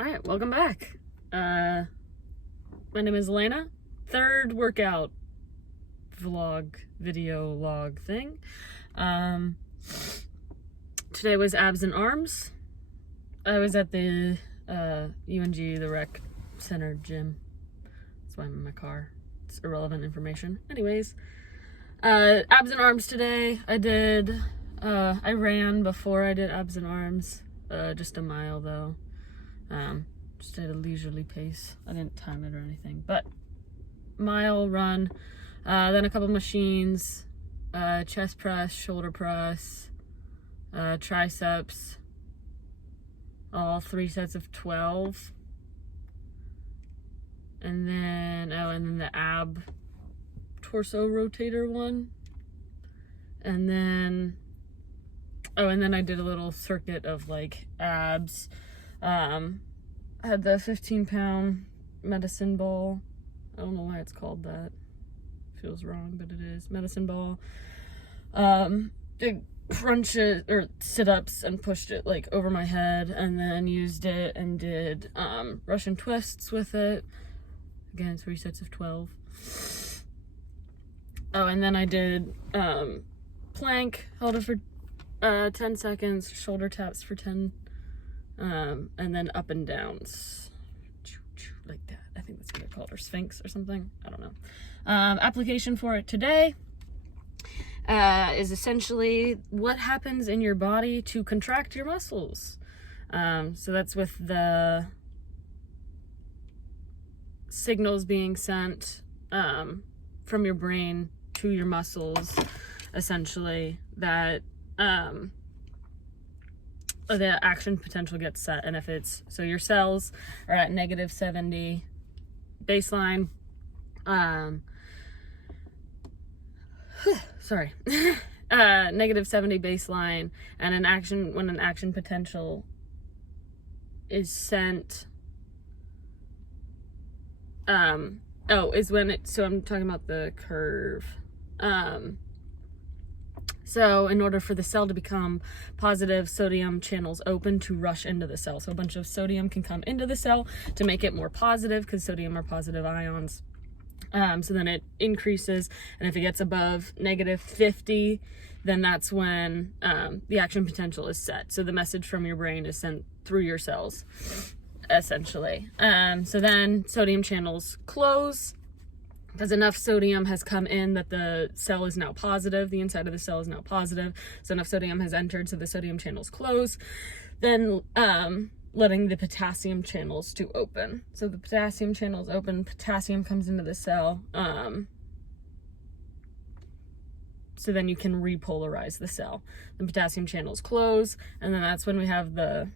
Alright, welcome back. My name is Elena. Third workout vlog, video log thing. Today was abs and arms. I was at the UNG, the rec center gym. That's why I'm in my car. It's irrelevant information. Anyways, abs and arms today. I ran before I did abs and arms. Just a mile though. Just at a leisurely pace. I didn't time it or anything, but mile run, then a couple machines, chest press, shoulder press, triceps, all 3 sets of 12. And then, the ab torso rotator one. And then I did a little circuit of like abs. I had the 15-pound medicine ball. I don't know why it's called that. Feels wrong, but it is. Medicine ball. Did crunches or sit-ups and pushed it like over my head, and then used it and did Russian twists with it. Again, 3 sets of 12. Oh, and then I did plank, held it for 10 seconds, shoulder taps for 10, and then up and downs, like that. I think that's what they're called, or sphinx or something. I don't know. Application for it today is essentially what happens in your body to contract your muscles. So that's with the signals being sent from your brain to your muscles, essentially, that the action potential gets set. And if it's, so your cells are at -70 baseline, sorry, -70 baseline, and when an action potential is sent, is when it, so I'm talking about the curve. So in order for the cell to become positive, sodium channels open to rush into the cell. So a bunch of sodium can come into the cell to make it more positive, because sodium are positive ions. So then it increases, and if it gets above -50, then that's when the action potential is set. So the message from your brain is sent through your cells, essentially. So then sodium channels close, because enough sodium has come in that the cell is now positive, the inside of the cell is now positive, so enough sodium has entered, so the sodium channels close, then letting the potassium channels to open. So the potassium channels open, potassium comes into the cell, so then you can repolarize the cell. The potassium channels close, and then that's when we have the,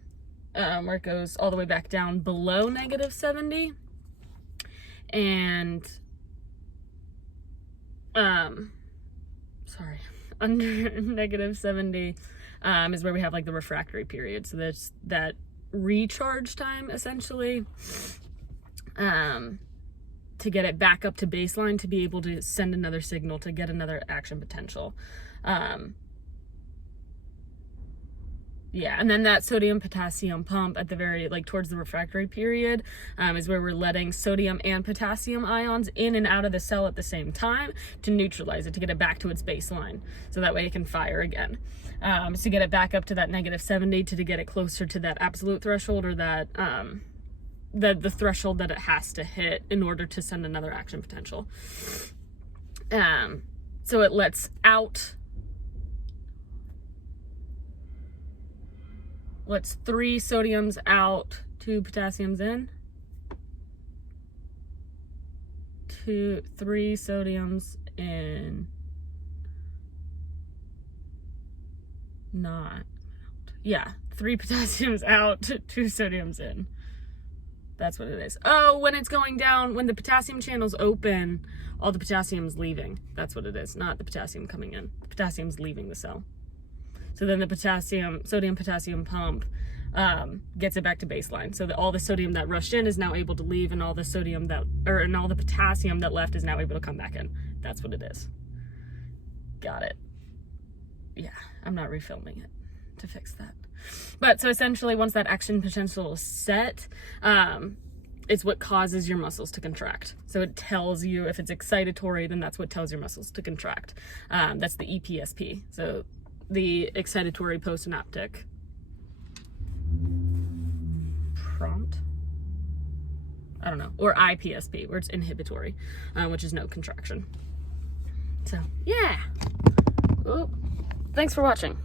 where it goes all the way back down below -70, and under -70 is where we have like the refractory period. So there's that recharge time, essentially, to get it back up to baseline, to be able to send another signal, to get another action potential. Yeah, and then that sodium potassium pump at the very, like towards the refractory period, is where we're letting sodium and potassium ions in and out of the cell at the same time to neutralize it, to get it back to its baseline, so that way it can fire again. To get it back up to that -70, to get it closer to that absolute threshold, or that the threshold that it has to hit in order to send another action potential. So it lets out, let's 3 sodiums out, 2 potassiums in. 3 sodiums in. Not out. Yeah, 3 potassiums out, 2 sodiums in. That's what it is. Oh, when it's going down, when the potassium channels open, all the potassium's leaving. That's what it is, not the potassium coming in. The potassium's leaving the cell. So then the sodium potassium pump gets it back to baseline. So that all the sodium that rushed in is now able to leave, and all the potassium that left is now able to come back in. That's what it is. Got it. Yeah, I'm not refilming it to fix that. But so essentially, once that action potential is set, it's what causes your muscles to contract. So it tells you if it's excitatory, then that's what tells your muscles to contract. That's the EPSP. So the excitatory postsynaptic prompt. I don't know. Or IPSP, where it's inhibitory, which is no contraction. So, yeah. Oh, thanks for watching.